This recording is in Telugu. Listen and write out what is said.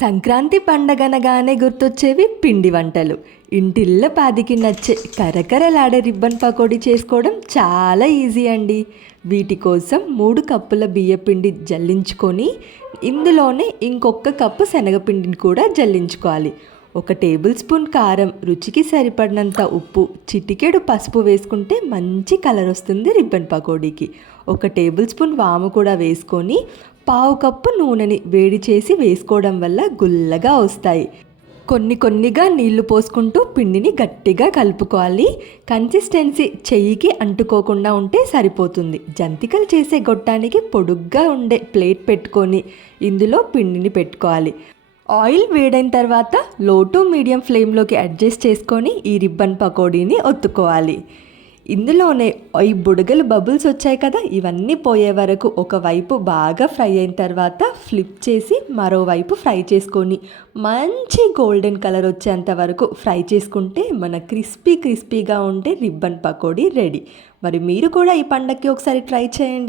సంక్రాంతి పండగనగానే గుర్తొచ్చేవి పిండి వంటలు. ఇంటిల్ల పాదికి నచ్చే కరకరలాడే రిబ్బన్ పకోడీ చేసుకోవడం చాలా ఈజీ అండి. వీటి కోసం 3 కప్పుల బియ్యపిండి జల్లించుకొని ఇందులోనే ఇంకొక కప్పు శనగపిండిని కూడా జల్లించుకోవాలి. 1 టేబుల్ స్పూన్ కారం, రుచికి సరిపడినంత ఉప్పు, చిటికెడు పసుపు వేసుకుంటే మంచి కలర్ వస్తుంది రిబ్బన్ పకోడీకి. 1 టేబుల్ స్పూన్ వాము కూడా వేసుకొని పావు కప్పు నూనెని వేడి చేసి వేసుకోవడం వల్ల గుల్లగా వస్తాయి. కొన్నిగా నీళ్లు పోసుకుంటూ పిండిని గట్టిగా కలుపుకోవాలి. కన్సిస్టెన్సీ చెయ్యికి అంటుకోకుండా ఉంటే సరిపోతుంది. జంతికలు చేసే గొట్టానికి పొడుగ్గా ఉండే ప్లేట్ పెట్టుకొని ఇందులో పిండిని పెట్టుకోవాలి. ఆయిల్ వేడైన తర్వాత లో టు మీడియం ఫ్లేమ్లోకి అడ్జస్ట్ చేసుకొని ఈ రిబ్బన్ పకోడీని ఒత్తుకోవాలి. ఇందులోనే ఈ బుడగలు బబుల్స్ వచ్చాయి కదా, ఇవన్నీ పోయే వరకు ఒకవైపు బాగా ఫ్రై అయిన తర్వాత ఫ్లిప్ చేసి మరోవైపు ఫ్రై చేసుకొని మంచి గోల్డెన్ కలర్ వచ్చేంత వరకు ఫ్రై చేసుకుంటే మన క్రిస్పీగా ఉంటే రిబ్బన్ పకోడీ రెడీ. మరి మీరు కూడా ఈ పండగకి ఒకసారి ట్రై చేయండి.